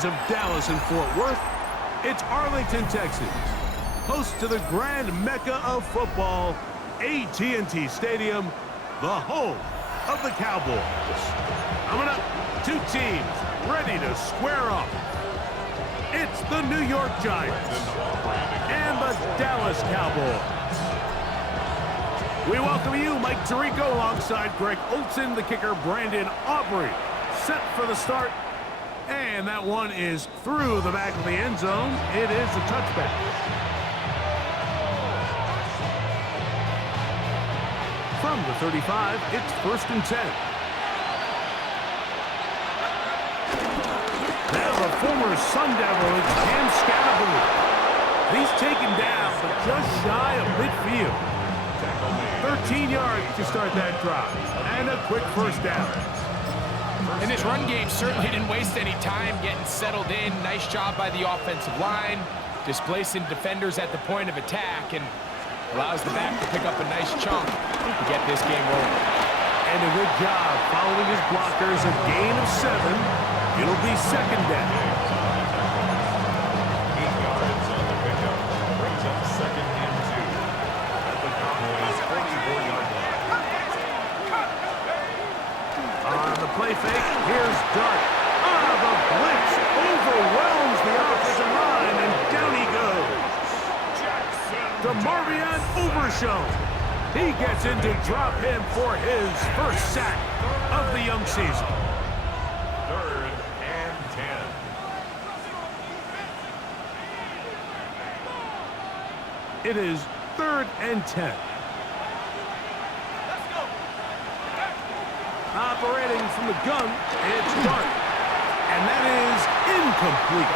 days of Dallas and Fort Worth. It's Arlington, Texas, host to the grand mecca of football, AT&T Stadium, the home of the Cowboys. Coming up, two teams ready to square off. It's the New York Giants and the Dallas Cowboys. We welcome you, Mike Tirico, alongside Greg Olsen, the kicker, Brandon Aubrey. Set for the start, and that one is through the back of the end zone. It is a touchback. From the 35, it's 1st and 10. Now the former Sun Devil is Cam Scattergood. He's taken down, but just shy of midfield. 13 yards to start that drive, and a quick first down. And this run game certainly didn't waste any time getting settled in. Nice job by the offensive line, displacing defenders at the point of attack, and allows the back to pick up a nice chunk to get this game rolling. And a good job following his blockers, a gain of 7. It'll be 2nd down. 8 yards on the pickup. Brings up 2nd and 2. At the Cowboys' 44-yard line. On the play fake, here's Dart. The blitz overwhelms the offensive line, and down he goes. DeMarvion Overshown. He gets in to drop him for his first sack of the young season. 3rd and 10. It is 3rd and 10. Operating from the gun, it's Dart. And that is incomplete.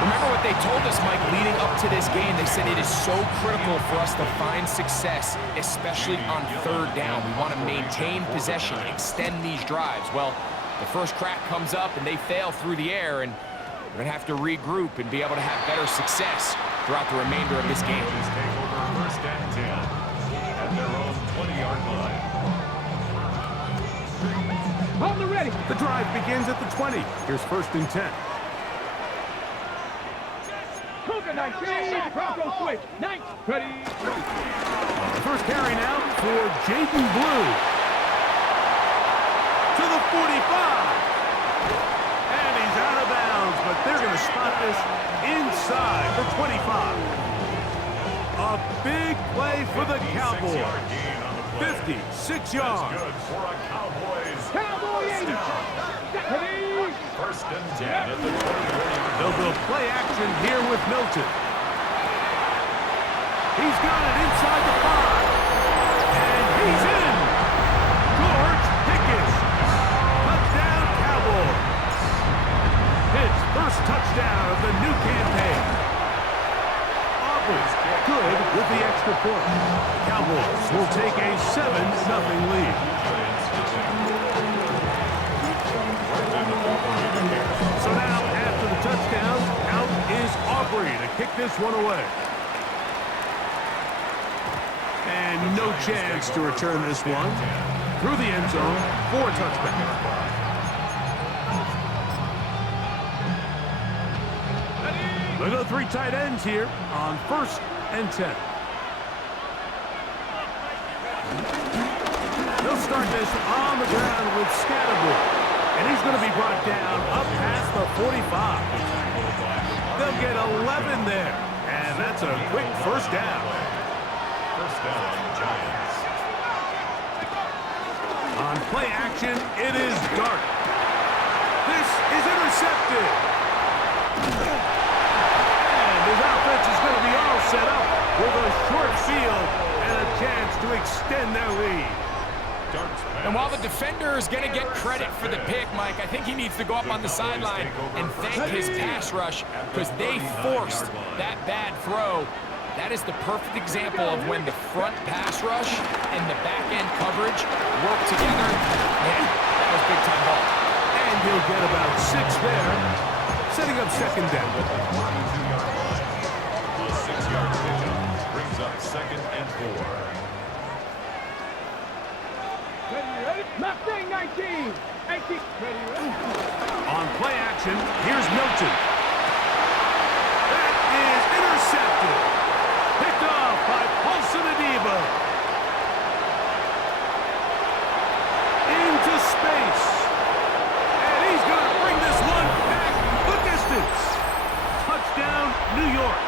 Remember what they told us, Mike, leading up to this game. They said it is so critical for us to find success, especially on 3rd down. We want to maintain possession, extend these drives. Well, the first crack comes up, and they fail through the air, and we're going to have to regroup and be able to have better success throughout the remainder of this game. Take over 1st and 10 at their own 20-yard line. On the ready. The drive begins at the 20. Here's 1st and 10. Cougar 19, Bronco switch, 9, ready. First carry now for Jaden Blue. To the 45. And he's out of bounds, but they're going to spot this inside the 25. A big play for the Cowboys. 56 yards. Good for a Cowboys. Cowboy 80. 1st and 10 at the 20. They'll go play action here with Milton. He's got it inside the 5. And he's in. George Pickens. Touchdown, Cowboys. His first touchdown of the new campaign. Auburn's good with the extra point. Cowboys will take a 7-0 lead. So now, after the touchdown, out is Aubrey to kick this one away. And no chance to return this one. Through the end zone for a touchback. We'll go 3 tight ends here on 1st and 10. They'll start this on the ground with Scattergood. And he's going to be brought down up past the 45. They'll get 11 there. And that's a quick first down. First down, Giants. On play action, it is Dart. This is intercepted. And his offense is going to be all set up with a short field and a chance to extend their lead. And while the defender is going to get credit for the pick, Mike, I think he needs to go up on the sideline and thank his pass rush because they forced that bad throw. That is the perfect example of when the front pass rush and the back-end coverage work together. Man, that was big-time ball. And he'll get about 6 there, setting up 2nd down. A 6-yard pickup brings up 2nd and 4. Mustang 19, On play action, here's Milton. That is intercepted. Picked off by Paulson Adebo. Into space. And he's going to bring this one back the distance. Touchdown, New York.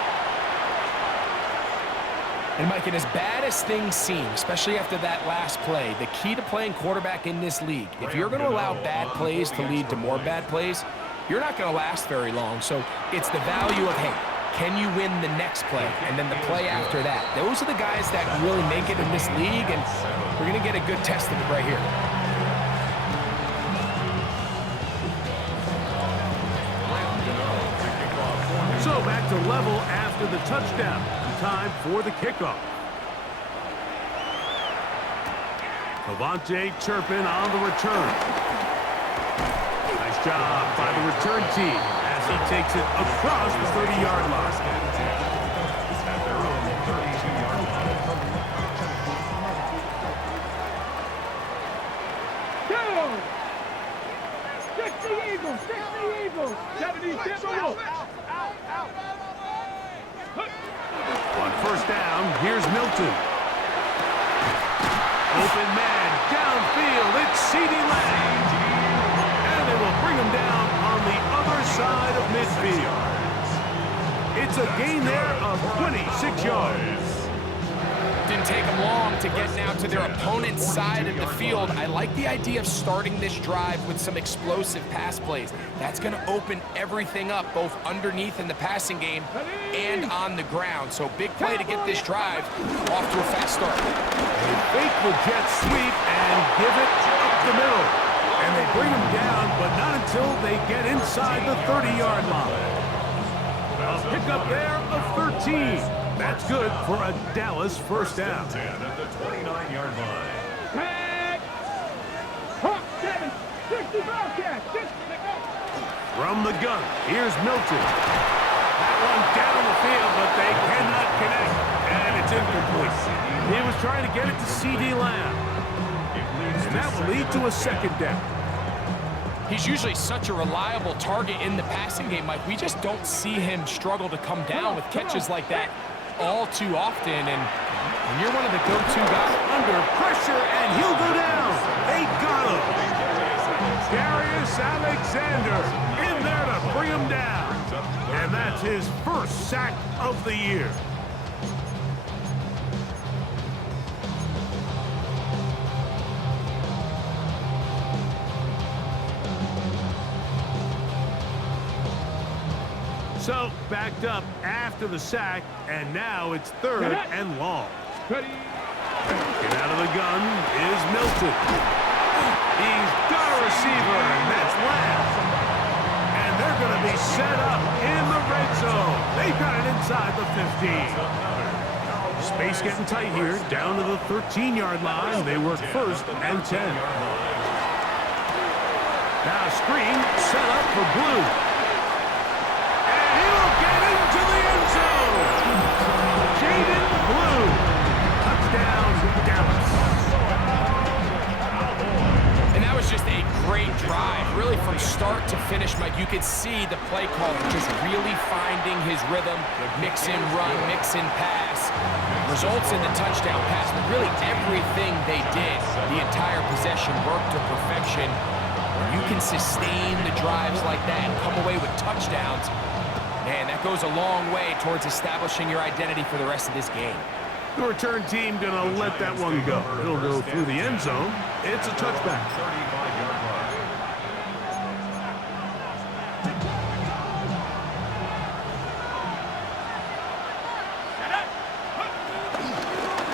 And Mike, and as bad as things seem, especially after that last play, the key to playing quarterback in this league, if you're going to allow bad plays to lead to more bad plays, you're not going to last very long. So it's the value of, hey, can you win the next play and then the play after that? Those are the guys that really make it in this league, and we're going to get a good test of it right here. So back to level after the touchdown. Time for the kickoff. Cavante Turpin on the return. Nice job by the return team as he takes it across the 30-yard line. Go! 60 Eagles! 60 Eagles! 70 Timberwolves! On first down, here's Milton. Open man, downfield, it's CeeDee Lamb. And they will bring him down on the other side of midfield. It's a gain there of 26 yards. Didn't take them long to get now to their opponent's side of the field. I like the idea of starting this drive with some explosive pass plays. That's going to open everything up, both underneath in the passing game and on the ground. So big play to get this drive off to a fast start. They fake the jet sweep and give it up the middle. And they bring him down, but not until they get inside the 30-yard line. A pickup there of 13. That's good for a Dallas first down. 10 at the 29-yard line. Tag! Hawk 7! 60 Bobcats! From the gun, here's Milton. That one down the field, but they cannot connect. And it's incomplete. He was trying to get it to CeeDee Lamb. And that will lead to a second down. He's usually such a reliable target in the passing game, Mike. We just don't see him struggle to come down with catches like that all too often, and you're one of the go-to guys. Under pressure, and he'll go down. They got him. Darius Alexander in there to bring him down. And that's his first sack of the year. So, backed up after the sack, and now it's third and long. Ready? Get out of the gun is Milton. He's got a receiver, and that's Lamb. And they're going to be set up in the red zone. They've got it inside the 15. Space getting tight here, down to the 13-yard line. They work first and 10. Now screen set up for Blue. Just a great drive, really from start to finish, Mike. You could see the play caller just really finding his rhythm, mix in run, mix in pass, results in the touchdown pass. But really everything they did, the entire possession worked to perfection. When you can sustain the drives like that and come away with touchdowns, man, that goes a long way towards establishing your identity for the rest of this game. The return team going to let that one go. It'll go through the end zone. It's a touchback. 35-yard line.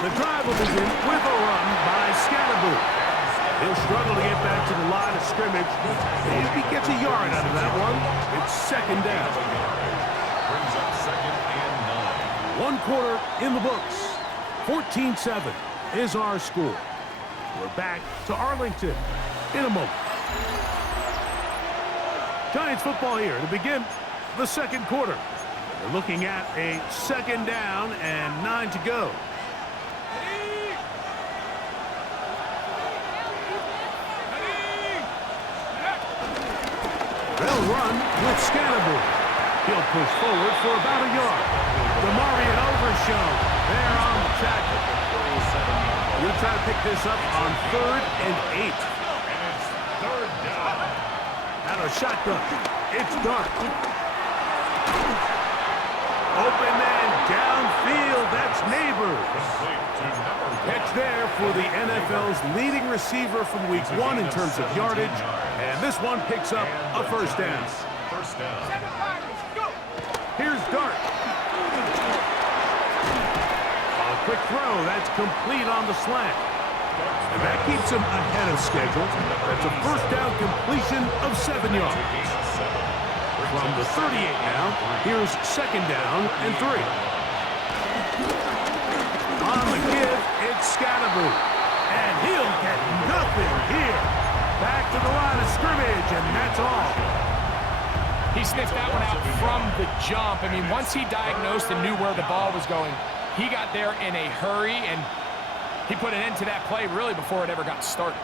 The drive will begin with a run by Scalaboo. He'll struggle to get back to the line of scrimmage. If he gets a yard out of that one, it's second down. Brings up second and 9. 1 quarter in the books. 14-7 is our score. We're back to Arlington in a moment. Giants football here to begin the second quarter. We're looking at a second down and 9 to go. They'll run with Scannable. He'll push forward for about a yard. DeMarvion Overshown there on the tackle. You'll try to pick this up on 3rd and 8. Third down. Out of shotgun. It's Dart. Open man downfield. That's Neighbors. Catch there for the NFL's leading receiver from week 1 in terms of yardage. And this one picks up a first down. First down. Here's Dart. A quick throw. That's complete on the slant. And that keeps him ahead of schedule. That's a first down completion of 7 yards. From the 38 now, here's 2nd down and 3. On the give, it's Scannable. And he'll get nothing here. Back to the line of scrimmage, and that's all. He sniffed that one out from the jump. I mean, once he diagnosed and knew where the ball was going, he got there in a hurry, and he put an end to that play really before it ever got started.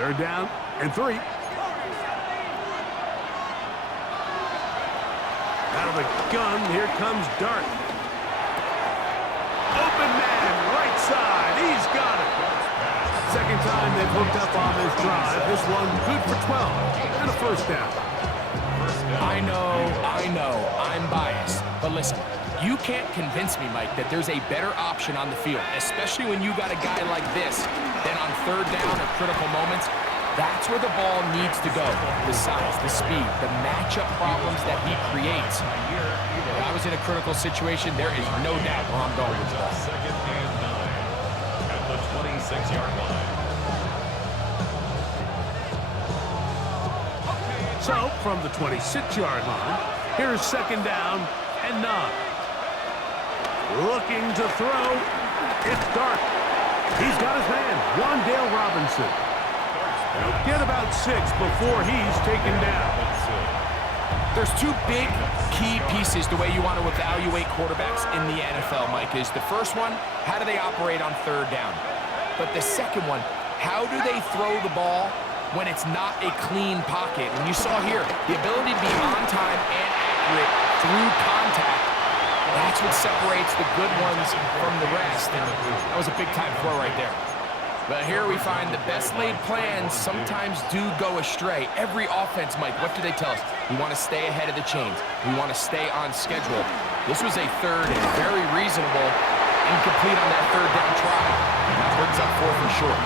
3rd down and 3. Out of the gun, here comes Dart. Open man, right side. He's got it. Second time they've hooked up on this drive. This one good for 12 and a first down. I know, I'm biased. But listen, you can't convince me, Mike, that there's a better option on the field, especially when you got a guy like this, then on 3rd down or critical moments. That's where the ball needs to go. The size, the speed, the matchup problems that he creates. If I was in a critical situation, there is no doubt where I'm going with the ball. 2nd and 9 at the 26-yard line. So, from the 26-yard line, here's 2nd down and 9. Looking to throw. It's Dart. He's got his man, Wan'Dale Robinson. He'll get about 6 before he's taken down. There's 2 big key pieces the way you want to evaluate quarterbacks in the NFL, Mike, is the first one, how do they operate on 3rd down? But the second one, how do they throw the ball when it's not a clean pocket? And you saw here, the ability to be on time and accurate through contact, that's what separates the good ones from the rest. And that was a big-time throw right there. But here we find the best laid plans sometimes do go astray. Every offense, Mike, what do they tell us? We want to stay ahead of the chains. We want to stay on schedule. This was a 3rd and very reasonable, incomplete on that 3rd down try. That brings up 4th and short.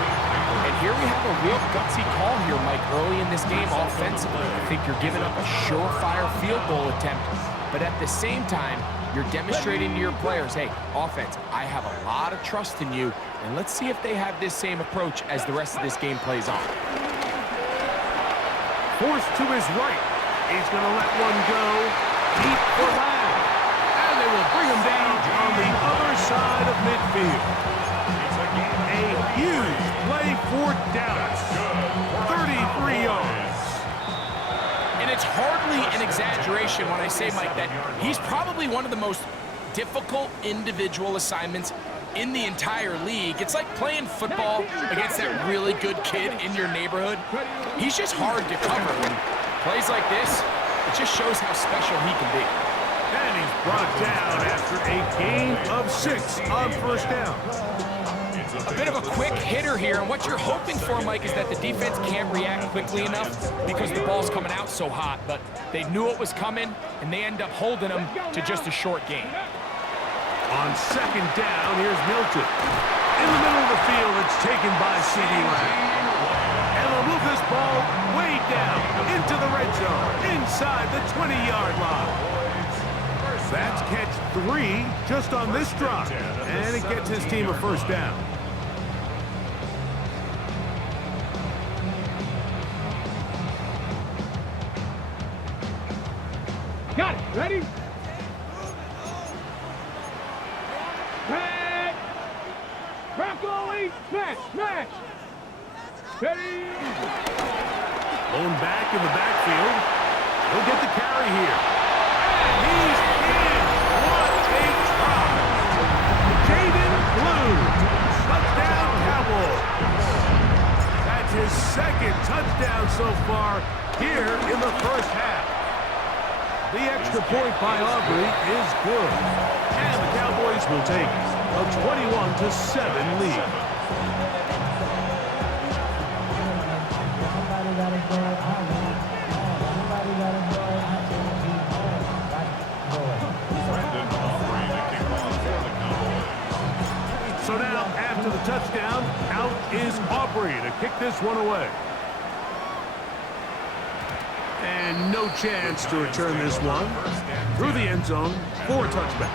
And here we have a real gutsy call here, Mike, early in this game offensively. I think you're giving up a surefire field goal attempt, but at the same time, you're demonstrating to your players, hey, offense, I have a lot of trust in you, and let's see if they have this same approach as the rest of this game plays on. Forced to his right. He's going to let one go deep for Lamb. And they will bring him down on the other side of midfield. A huge play for Dallas. 33 yards. And it's hardly an exaggeration when I say, Mike, that he's probably one of the most difficult individual assignments in the entire league. It's like playing football against that really good kid in your neighborhood. He's just hard to cover. And plays like this, it just shows how special he can be. And he's brought down after a gain of 6 on 1st down. A bit of a quick hitter here, and what you're hoping for, Mike, is that the defense can't react quickly enough because the ball's coming out so hot, but they knew it was coming, and they end up holding them to just a short gain. On 2nd down, here's Milton. In the middle of the field, it's taken by C.D. Lamb. And they'll move this ball way down into the red zone, inside the 20-yard line. That's catch 3 just on this drive, and it gets his team a first down. Got it. Ready? Pass. Bronco Lee. Smash. Smash. Ready. Blown back in the backfield. He'll get the carry here. And he's in. What a try. Jaden Blue. Touchdown Cowboys. That's his 2nd touchdown so far here in the first half. extra point by Aubrey is good. And the Cowboys will take a 21-7 lead. So now, after the touchdown, out is Aubrey to kick this one away. And no chance to return this one through the end zone for a touchback.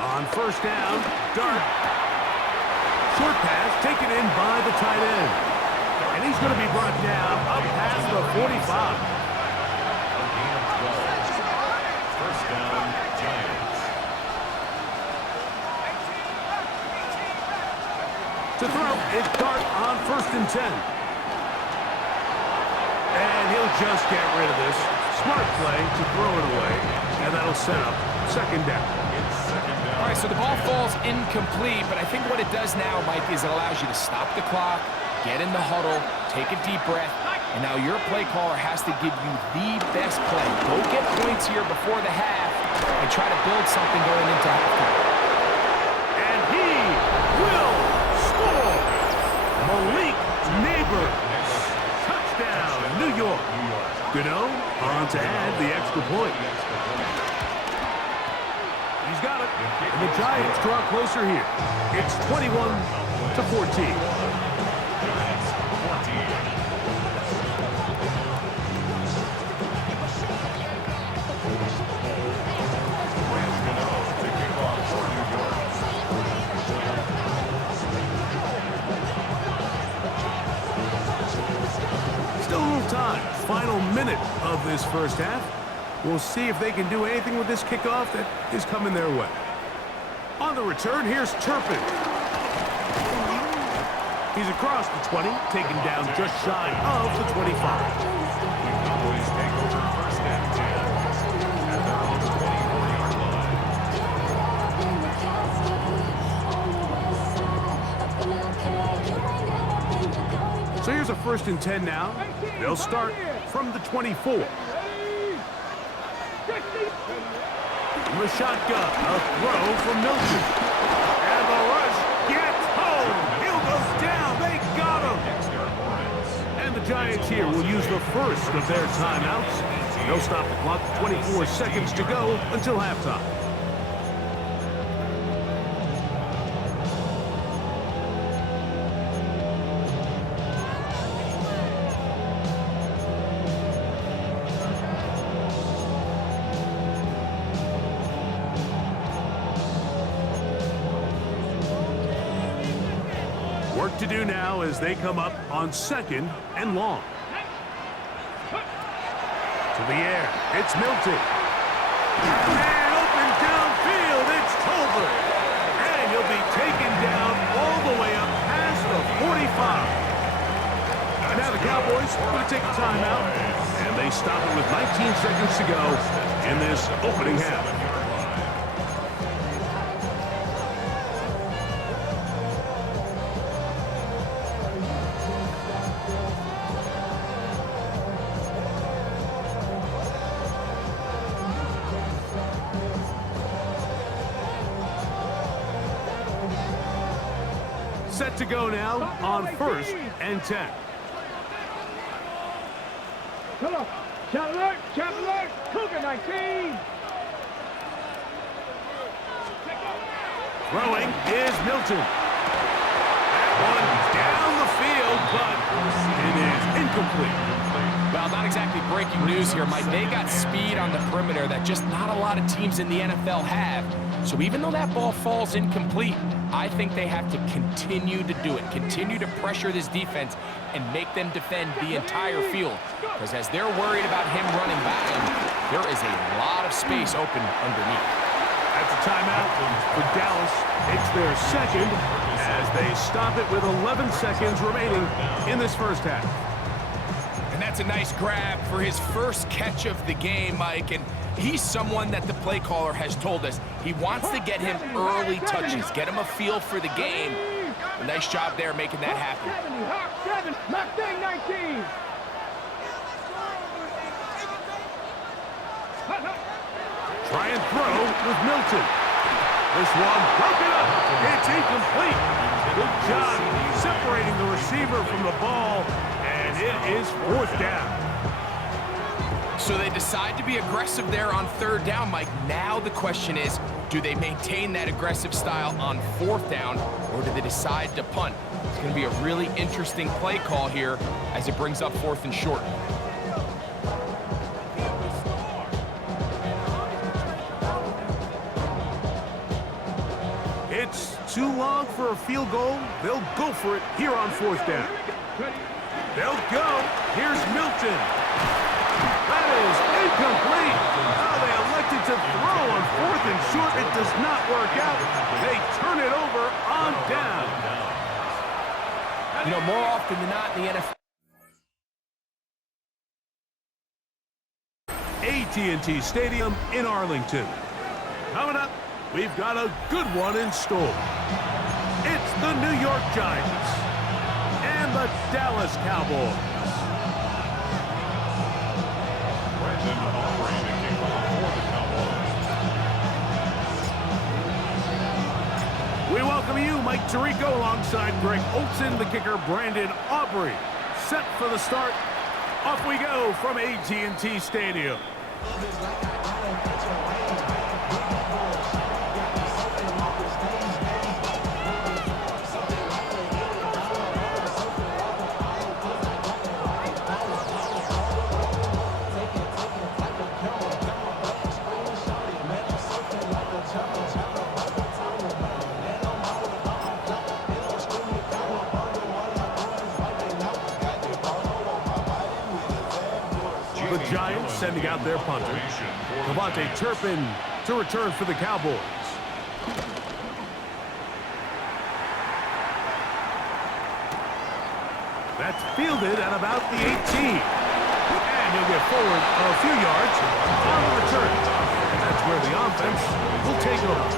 On first down, Dart. Short pass taken in by the tight end. And he's going to be brought down up past the 45. First down, Giants. To throw is Dart on 1st and 10. And he'll just get rid of this. Smart play to throw it away. And that'll set up 2nd down. All right, so the ball falls incomplete, but I think what it does now, Mike, is it allows you to stop the clock, get in the huddle, take a deep breath, and now your play caller has to give you the best play. Go get points here before the half and try to build something going into halftime. And he will score. Malik Neighbors. Touchdown, New York. Gano on to add the extra point. He's got it. And the Giants draw closer here. It's 21-14. Still a little time. Final minute of this first half. We'll see if they can do anything with this kickoff that is coming their way. On the return, here's Turpin. He's across the 20, taken down just shy of the 25. Cowboys take over 1st and 10 at their own 24-yard line. So here's a 1st and 10 now. They'll start from the 24. From the shotgun, a throw from Milton. And the rush gets home. Hill goes down. They got him. And the Giants here will use the first of their timeouts. They'll stop the clock. 24 seconds to go until halftime. Work to do now as they come up on 2nd and long. To the air, it's Milton. And open downfield, it's Tolbert. And he'll be taken down all the way up past the 45. And now the Cowboys are going to take a timeout. And they stop it with 19 seconds to go in this opening half. Set to go now on 1st and 10. Come on. Chap alert, Cougar 19. Throwing is Milton. That one down the field, but it is incomplete. Well, not exactly breaking news here, Mike. They got speed on the perimeter that just not a lot of teams in the NFL have. So even though that ball falls incomplete, I think they have to continue to do it, continue to pressure this defense and make them defend the entire field. Because as they're worried about him running by them, there is a lot of space open underneath. That's a timeout for Dallas. It's their 2nd as they stop it with 11 seconds remaining in this first half. And that's a nice grab for his first catch of the game, Mike. And He's someone that the play caller has told us he wants to get him early touches, get him a feel for the game. A nice job there making that happen. 7, Mustang 19. Try and throw with Milton. This one broken up. It's incomplete. Good job separating the receiver from the ball, and it is 4th down. So they decide to be aggressive there on 3rd down, Mike. Now the question is, do they maintain that aggressive style on 4th down, or do they decide to punt? It's going to be a really interesting play call here as it brings up 4th and short. It's too long for a field goal. They'll go for it here on 4th down. They'll go. Here's Milton. That is incomplete. Oh, they elected to throw on 4th and short. It does not work out. They turn it over on down. You know, more often than not in the NFL. AT&T Stadium in Arlington. Coming up, we've got a good one in store. It's the New York Giants and the Dallas Cowboys. We welcome you, Mike Tirico, alongside Greg Olson, the kicker, Brandon Aubrey. Set for the start. Off we go from AT&T Stadium. The Giants sending out their punter, Devontae Turpin, to return for the Cowboys. That's fielded at about the 18. And he'll get forward a few yards on the return. And that's where the offense will take over.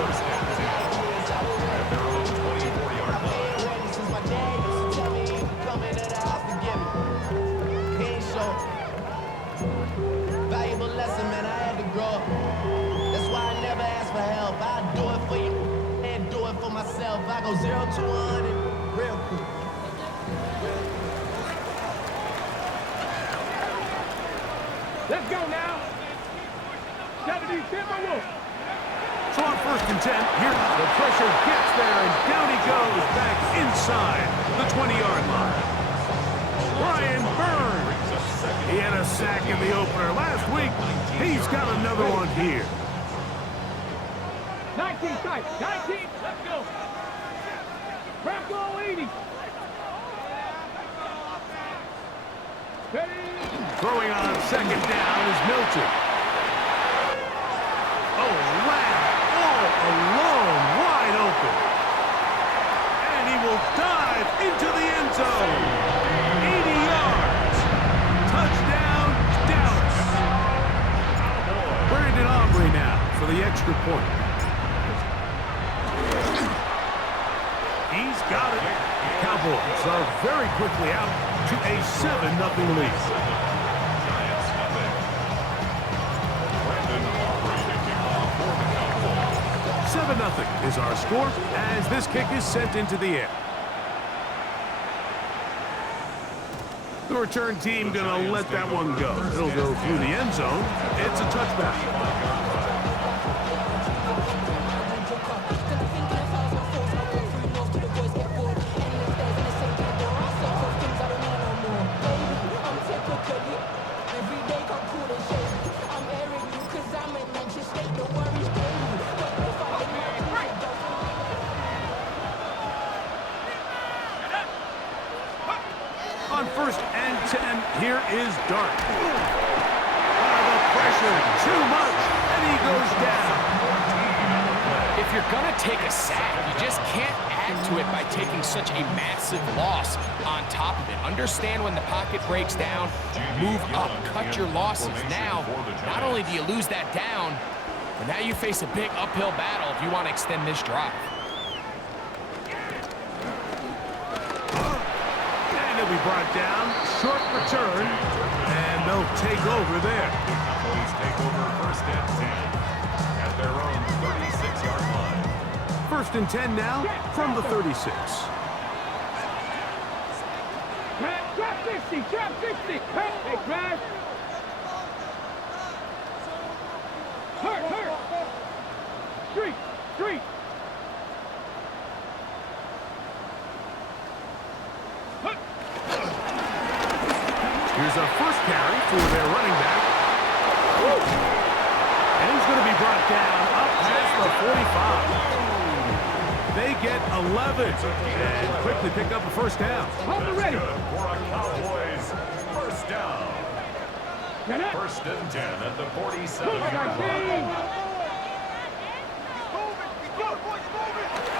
Valuable lesson, man, I had to grow up. That's why I never ask for help. I do it for you and do it for myself. I go 0 to 100 real quick. Let's go now. 70 Timberwolves. So on 1st and 10, here the pressure gets there, and down he goes back inside the 20-yard line. Brian Burns. He had a sack in the opener last week. He's got another one here. 19 tight. 19. Let's go. Bronco 80. Ready. Throwing on 2nd down is Milton. Oh, Lamb all alone, wide open. And he will dive into the end zone. 80 yards. Touchdown, Dallas. Brandon Aubrey now for the extra point. He's got it. The Cowboys are very quickly out to a 7-0 lead. 7-0 is our score as this kick is sent into the air. The return team gonna let that one go. It'll go through the end zone. It's a touchback. On 1st and 10, here is Dart. The pressure, too much, and he goes down. If you're you're going to take a sack. You just can't add to it by taking such a massive loss on top of it. Understand when the pocket breaks down, move up, cut your losses. Now, not only do you lose that down, but now you face a big uphill battle if you want to extend this drive. And he'll be brought down. Short return. And they'll take over there. The Cowboys take over first and 10 at their own 36-yard line. First and 10 now from the 36. Trap 60, trap 60. Hey, Crash. Hurt. Street. Here's a first carry for their running back. And he's going to be brought down up past the 45. They get 11 and quickly pick up a first down. Hold it ready. For a Cowboys first down. Get up. First and 10 at the 47-yard line. 19.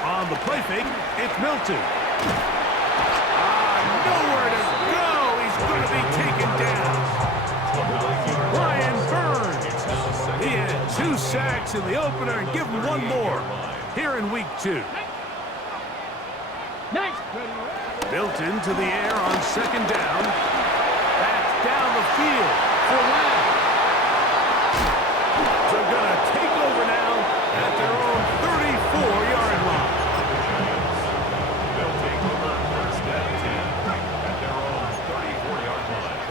On the play fake, it's Milton. Nowhere to go. He's going to be taken down. Brian Burns. He had 2 sacks in the opener and give him 1 more here in week 2. Nice. Milton to the air on second down. That's down the field for Lamb. They're going to take over now at their own 34-yard line. They'll take over first and 10 at their own 34-yard line.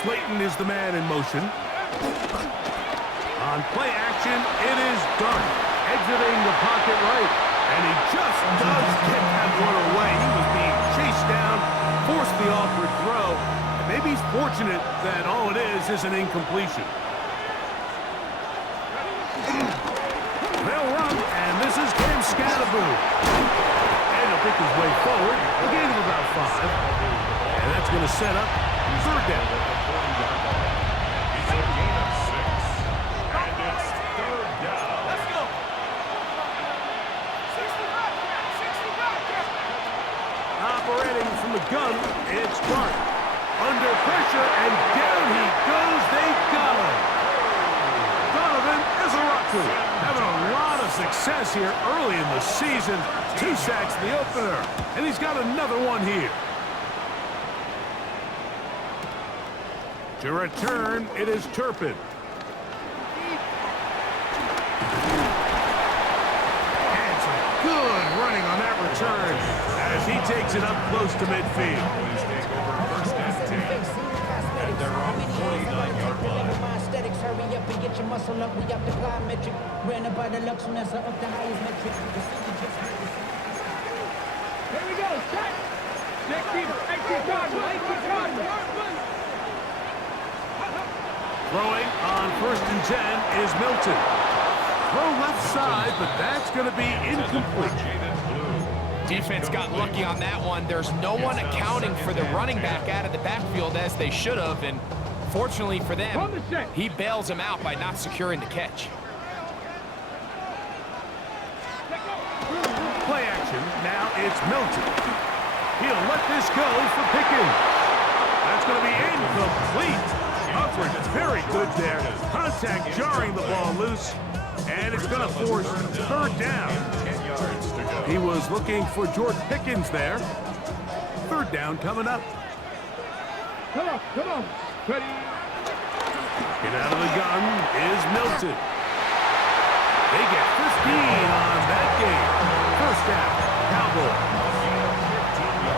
Slayton is the man in motion. On play action, it is Dart exiting the pocket right. And he just does get that one away. He was being chased down, forced the awkward throw. And maybe he's fortunate that all it is an incompletion. They'll run, and this is Cam Scatterboo. And he'll pick his way forward, a gain of about 5. And that's going to set up third down. It's a gain of 6. And it's third down. Let's go. Operating from the gun, it's Clark. Under pressure, and down he goes. They got him. Donovan Izaraku having a lot of success here early in the season. 2 sacks in the opener, and he's got another one here. To return, it is Turpin. And some good running on that return as he takes it up close to midfield. Cowboys take over first and 10 at their own 49-yard line. Hurry up and get your muscle up, we up the plyometric. Ran about the lux, that's up the highest metric. Here we go. Check. 18 Cardinal. Throwing on first and 10 is Milton. Throw left side, but that's going to be incomplete. Defense got lucky on that one. There's no one accounting for the running back out of the backfield as they should have, and fortunately for them, he bails him out by not securing the catch. Play action, now it's Milton. He'll let this go for Pickens. That's going to be incomplete. Upward, very good there. Contact jarring the ball loose, and it's going to force third down. He was looking for George Pickens there. Third down coming up. Come on. Ready. Get out of the gun is Milton. They get 15 on that game. First down, Cowboys.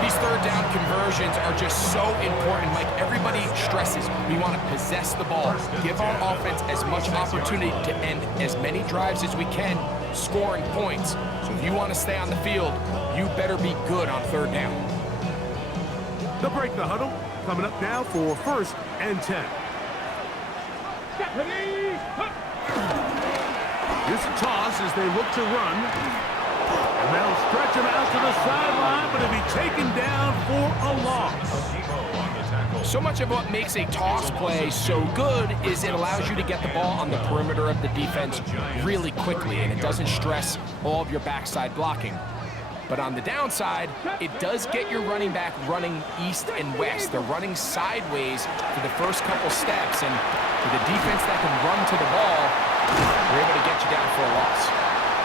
These third down conversions are just so important. Like everybody stresses, we want to possess the ball, give our offense as much opportunity to end as many drives as we can, scoring points. So if you want to stay on the field, you better be good on third down. They'll break the huddle. Coming up now for first and 10. Here's a toss as they look to run. And they'll stretch him out to the sideline, but he'll be taken down for a loss. So much of what makes a toss play so good is it allows you to get the ball on the perimeter of the defense really quickly, and it doesn't stress all of your backside blocking. But on the downside, it does get your running back running east and west. They're running sideways for the first couple steps, and with a defense that can run to the ball, we're able to get you down for a loss.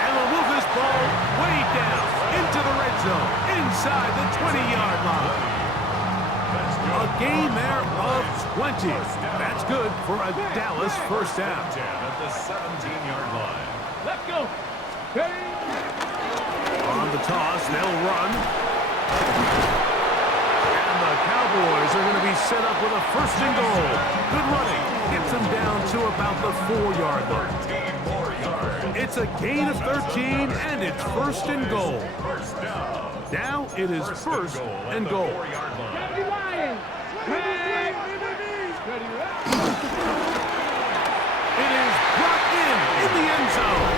And we'll move this ball way down into the red zone, inside the 20-yard line. A gain there of 20. That's good for a Dallas first down. At the 17-yard line. Let's go. Ready? On the toss, they'll run. And the Cowboys are going to be set up with a first and goal. Good running. Gets them down to about the 4-yard line. 13 more yards. It's a gain of 13, and it's first and goal. First down. Now it is first and goal. 4-yard line. Ready, Lions. Ready. It is brought in the end zone.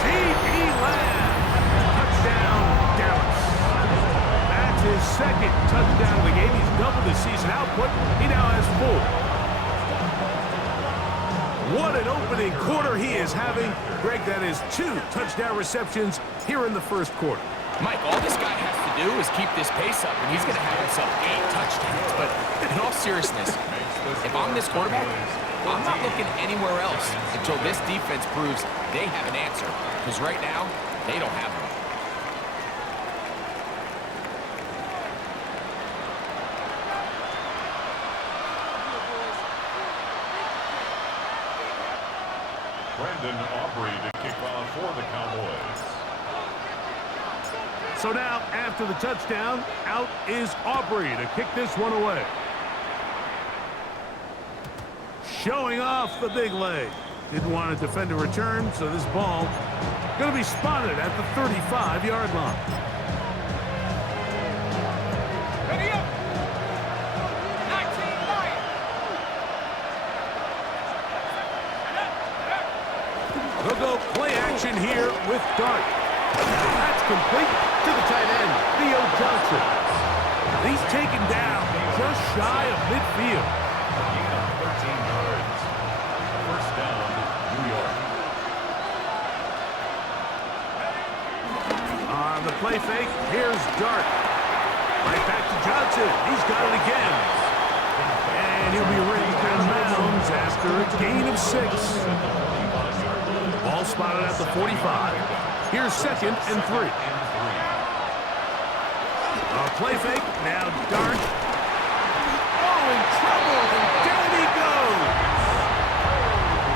C.D. Lamb. Touchdown, Dallas. That's his second touchdown of the game. He's doubled his season output. He now has 4. What an opening quarter he is having. Greg, that is 2 touchdown receptions here in the first quarter. Mike, all this guy has to do is keep this pace up, and he's going to have himself 8 touchdowns. But in all seriousness, if I'm this quarterback, I'm not looking anywhere else until this defense proves they have an answer. Because right now, they don't have one. Brandon Aubrey to kick off for the Cowboys. So now, after the touchdown, out is Aubrey to kick this one away. Showing off the big leg. Didn't want to defend a return, so this ball going to be spotted at the 35-yard line. Ready up. 19 Lions. They'll go play action here with Dart. That's complete to the tight end, Theo Johnson. He's taken down just shy of midfield. Gain of 13 yards. First down, New York. On the play fake, here's Dart. Right back to Johnson. He's got it again. And he'll be ready to bounds after a gain of 6. Ball spotted at the 45. Here's second and 3. Play fake. Now Dart. Oh, in trouble. And down he goes.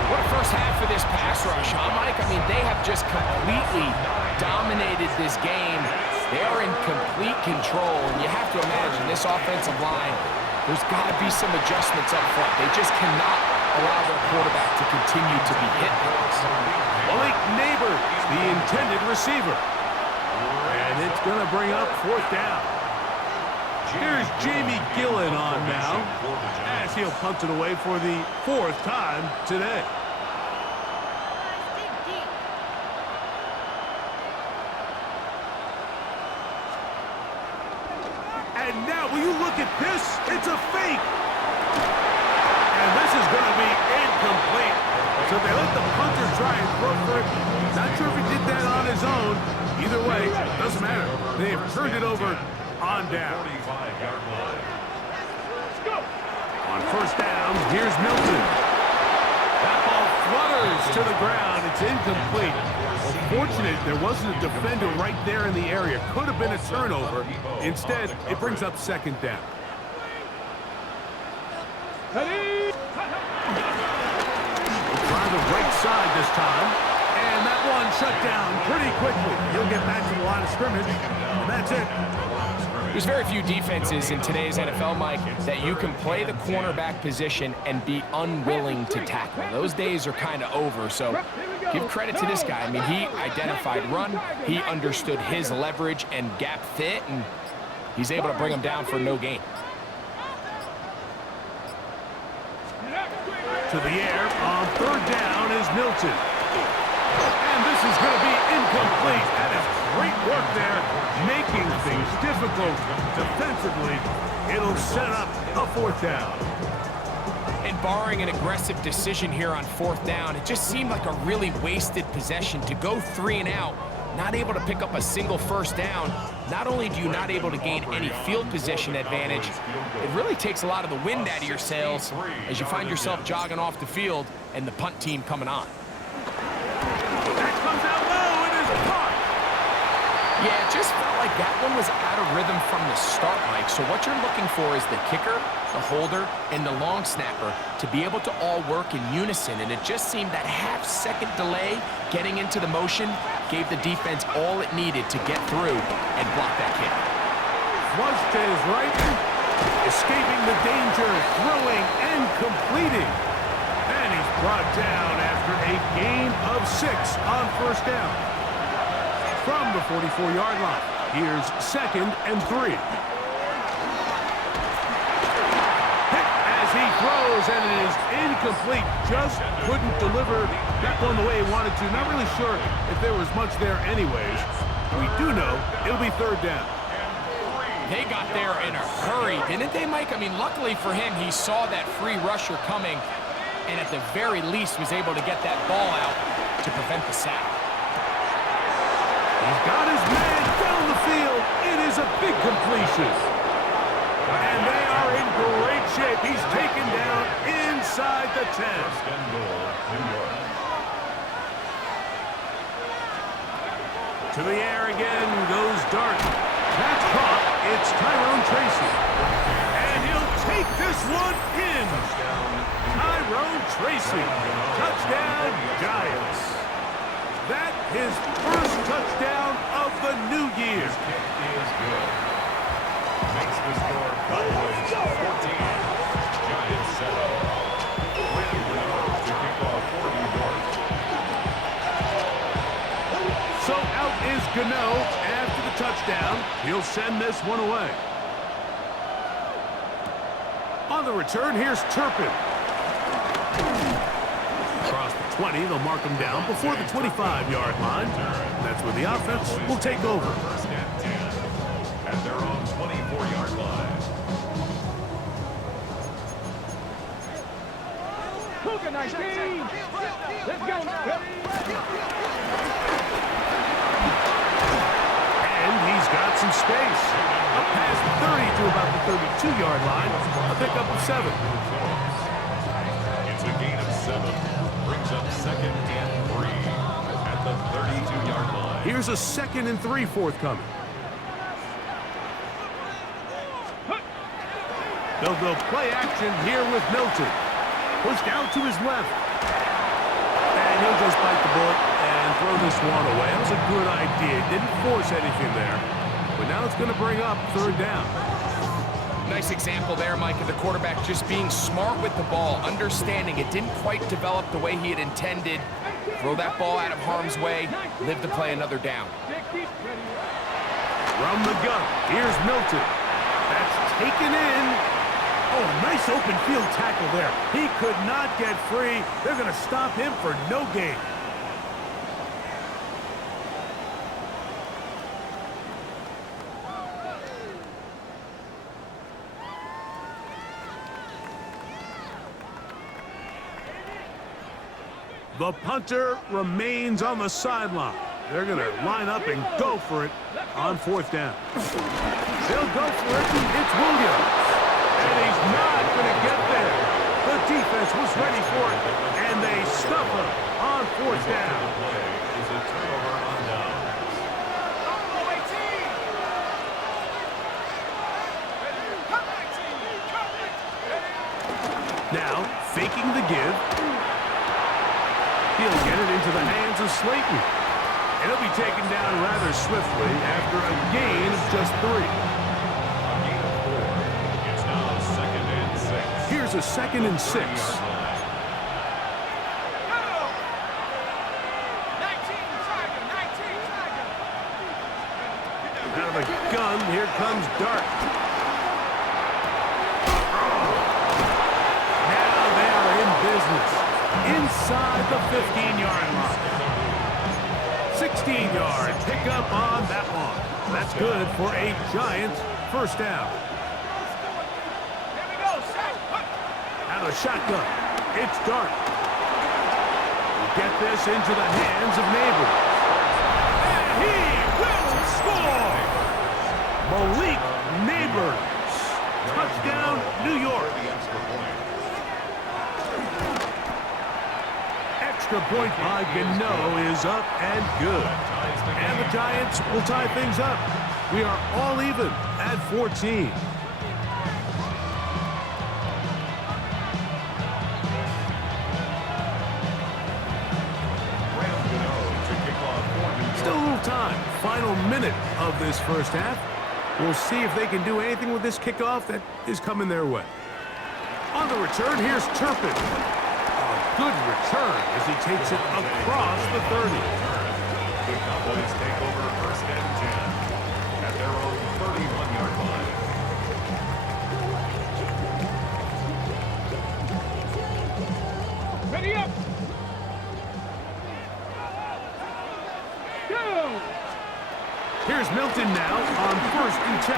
What a first half for this pass rush, huh, Mike? I mean, they have just completely dominated this game. They are in complete control, and you have to imagine this offensive line, there's got to be some adjustments up front. They just cannot allow their quarterback to continue to be hit like this. Malik Neighbors, the intended receiver. And it's going to bring up 4th down. Here's Jamie Gillen on now, as he'll punt it away for the 4th time today. And now, will you look at this? It's a fake. And this is going to be incomplete. So they let the punter try and throw for it. Not sure if he did that on his own. Either way, doesn't matter. They have turned it over on down. 45-yard line. Let's go. On first down, here's Milton. That ball flutters to the ground. It's incomplete. Well, fortunate there wasn't a defender right there in the area. Could have been a turnover. Instead, it brings up 2nd down. Ready. Try the right side this time. And that one shut down pretty quickly. He'll get back to the line of scrimmage. And that's it. There's very few defenses in today's NFL, Mike, that you can play the cornerback position and be unwilling to tackle. Those days are kind of over, so give credit to this guy. I mean, he identified run, he understood his leverage and gap fit, and he's able to bring him down for no gain. To the air on 3rd down is Milton. And this is going to be incomplete. Incomplete. That is great work there, making things difficult defensively. It'll set up a 4th down. And barring an aggressive decision here on 4th down, it just seemed like a really wasted possession to go 3 and out, not able to pick up a single 1st down. Not only do you not able to gain any field position advantage, it really takes a lot of the wind out of your sails as you find yourself jogging off the field and the punt team coming on. That comes out low. It is caught. Yeah, it just felt like that one was out of rhythm from the start, Mike. So what you're looking for is the kicker, the holder, and the long snapper to be able to all work in unison. And it just seemed that half-second delay getting into the motion gave the defense all it needed to get through and block that kick. Flush to his right, escaping the danger, throwing and completing. And he's brought down after a gain of 6 on 1st down. From the 44-yard line, here's 2nd and 3. Hit as he throws, and it is incomplete. Just couldn't deliver that one the way he wanted to. Not really sure if there was much there anyways. We do know it'll be 3rd down. They got there in a hurry, didn't they, Mike? I mean, luckily for him, he saw that free rusher coming and at the very least was able to get that ball out to prevent the sack. He's got his man down the field. It is a big completion. And they are in great shape. He's taken down inside the 10. To the air again goes Dart. That's caught. It's Tyrone Tracy. And he'll take this one in. Tyrone Tracy. Touchdown, Giants. That his first touchdown of the new year. Makes the score Cowboys 14. Giants 7. Win to kick off for New York. So out is Gano after the touchdown. He'll send this one away. On the return, here's Turpin. Across the 20, they'll mark him down before the 25-yard line. That's where the offense will take over. 1st and 10 at their own 24-yard line. Cougar 19. Let's go. And he's got some space. Up past 30 to about the 32-yard line. A pickup of 7. It's a gain of 7. Brings up 2nd and 3 at the 32-yard line. Here's a 2nd and 3 forthcoming. They'll go play action here with Milton. Pushed out to his left. And he'll just bite the bullet and throw this one away. That was a good idea. Didn't force anything there. But now it's going to bring up 3rd down. Nice example there, Mike, of the quarterback just being smart with the ball, understanding it didn't quite develop the way he had intended. Throw that ball out of harm's way, live to play another down. From the gun, here's Milton. That's taken in. Oh, nice open field tackle there. He could not get free. They're going to stop him for no gain. The punter remains on the sideline. They're going to line up and go for it on 4th down. They'll go for it. It's Williams. And he's not going to get there. The defense was ready for it, and they stuff him on 4th down. Is a turnover on downs. Now, faking the give. He'll get it into the hands of Slayton. And he'll be taken down rather swiftly after a gain of just 3. A gain of 4. It's now 2nd and 6. Here's a 2nd and 6. Out of the gun, here comes Dart. Now they are in business. Inside the 15-yard line. 6 16-yard pickup on that one. That's good for a Giants first down. Out of the shotgun, it's Dart. Get this into the hands of Neighbors. And he will score! Malik Neighbors. Touchdown, New York. Extra point by Gano is up and good. And the Giants will tie things up. We are all even at 14. Still a little time. Final minute of this first half. We'll see if they can do anything with this kickoff that is coming their way. On the return, here's Turpin. A good return as he takes it across the 30. The Cowboys take over first and 10 at their own 31-yard line. Ready up. Go. Here's Milton now on first and 10.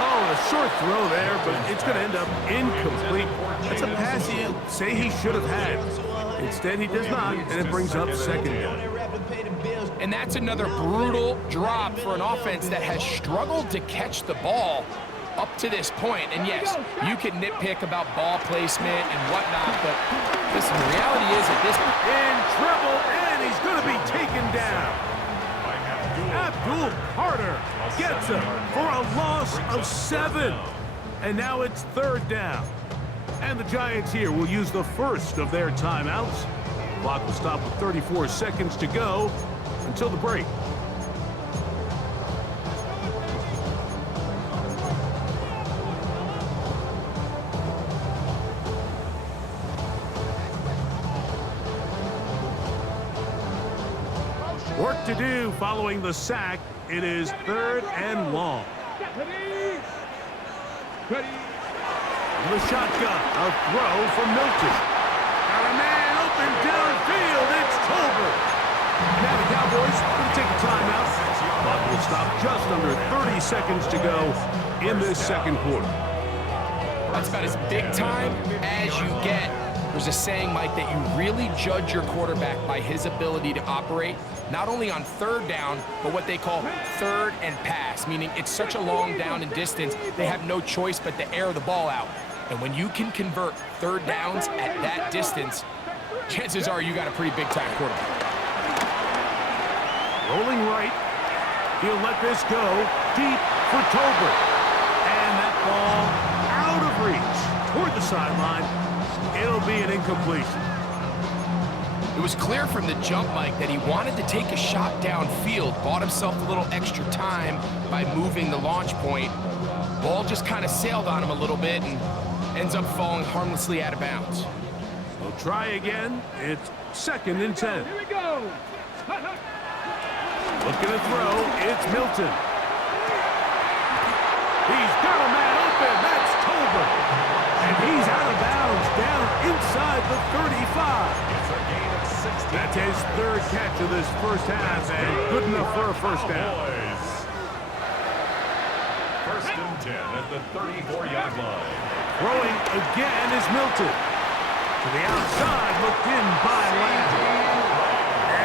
Oh, a short throw there, but it's going to end up incomplete. That's a pass he'd say he should have had. Instead, he does not, and it brings up second down. And that's another brutal drop for an offense that has struggled to catch the ball up to this point. And yes, you can nitpick about ball placement and whatnot, but listen, the reality is that this... In trouble, and he's going to be taken down. Abdul Carter gets him for a loss of 7. And now it's third down. And the Giants here will use the first of their timeouts. Clock will stop with 34 seconds to go until the break. Work to do following the sack. It is third and long. Ready. Ready. The shotgun, a throw from Milton. Got a man open downfield. It's Tolbert. Now the Cowboys will take a timeout. Clock will stop just under 30 seconds to go in this second quarter. That's about as big time as you get. There's a saying, Mike, that you really judge your quarterback by his ability to operate, not only on third down, but what they call third and pass, meaning it's such a long down and distance, they have no choice but to air the ball out. And when you can convert third downs at that distance, chances are you got a pretty big-time quarterback. Rolling right. He'll let this go deep for Tolbert. And that ball out of reach toward the sideline. It'll be an incompletion. It was clear from the jump, Mike, that he wanted to take a shot downfield, bought himself a little extra time by moving the launch point. Ball just kind of sailed on him a little bit and ends up falling harmlessly out of bounds. We'll try again. It's second and 10. Here we go. Looking to throw. It's Milton. He's got a man open. That's Tolbert. And he's out of bounds down inside the 35. It's a gain of 60. That's his third catch of this first half, and good enough for a first down. First and 10 at the 34-yard line. Throwing again is Milton. To the outside, looked in by Lamb.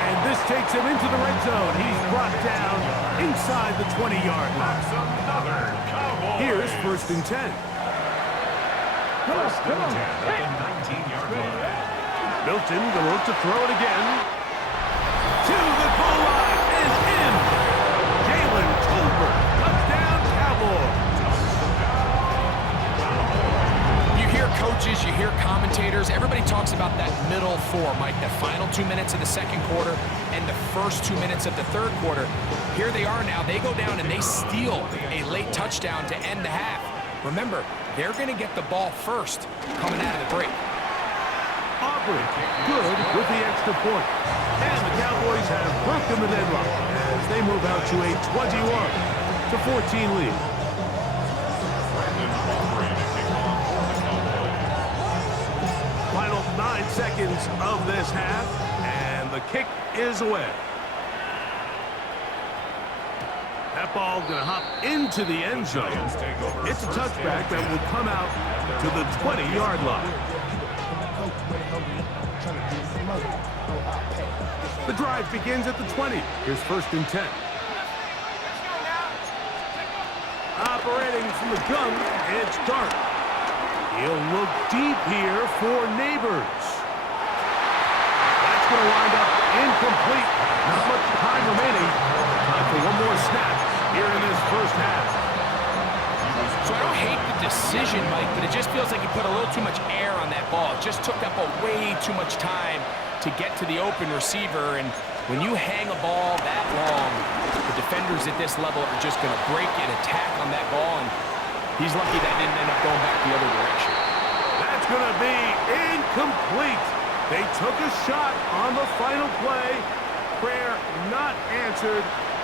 And this takes him into the red zone. He's brought down inside the 20-yard line. Another Cowboys. Here's first and 10. First and 10 at the 19-yard line. Milton will look to throw it again. To the goal line and in. Jalen Tolbert. Touchdown, Cowboys. You hear coaches, you hear commentators, everybody talks about that middle four, Mike, the final 2 minutes of the second quarter and the first 2 minutes of the third quarter. Here they are now. They go down and they steal a late touchdown to end the half. Remember, they're going to get the ball first coming out of the break. Aubrey, good with the extra point. And the Cowboys have broken the deadlock as they move out to a 21-14 lead. Final 9 seconds of this half, and the kick is away. ball going to hop into the end zone. It's a touchback that will come out to the 20-yard line. The drive begins at the 20. Here's 1st and 10. Operating from the gun, it's Dart. He'll look deep here for Neighbors. That's going to wind up incomplete. Not much time remaining. Time for one more snap here in this first half. So I don't hate the decision, Mike, but it just feels like he put a little too much air on that ball. It just took up way too much time to get to the open receiver. And when you hang a ball that long, the defenders at this level are just going to break and attack on that ball. And he's lucky that didn't end up going back the other direction. That's going to be incomplete. They took a shot on the final play. Prayer not answered.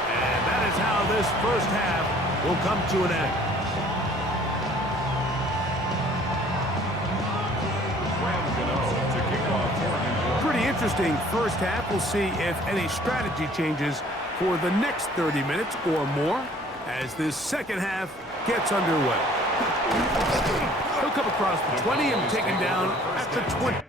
And that is how this first half will come to an end. Pretty interesting first half. We'll see if any strategy changes for the next 30 minutes or more as this second half gets underway. He'll come across the 20 and taken down at the 20.